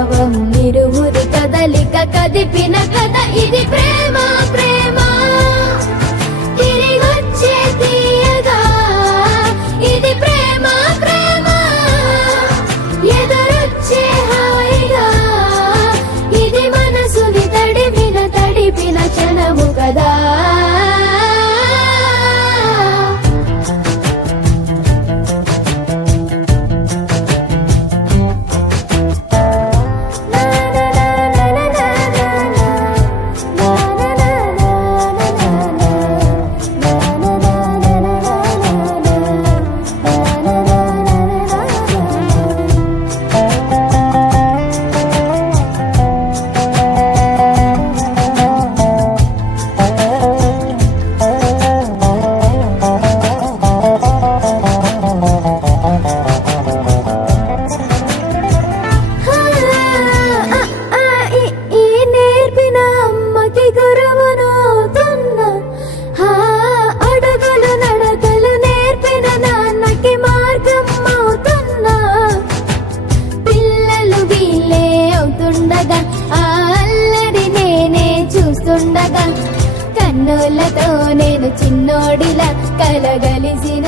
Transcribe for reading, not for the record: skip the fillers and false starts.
భావం ఇరువురి కదలిక కదిపిన కథ ఇది ప్రేమ ప్రేమ తిరిగొచ్చే తీయగా ఇది ప్రేమ ప్రేమ ఎదురొచ్చే హాయిగా ఇది మనసుని తడిపిన క్షణము కదా కన్నులతో నేను చిన్నోడిలా కలగలిసిన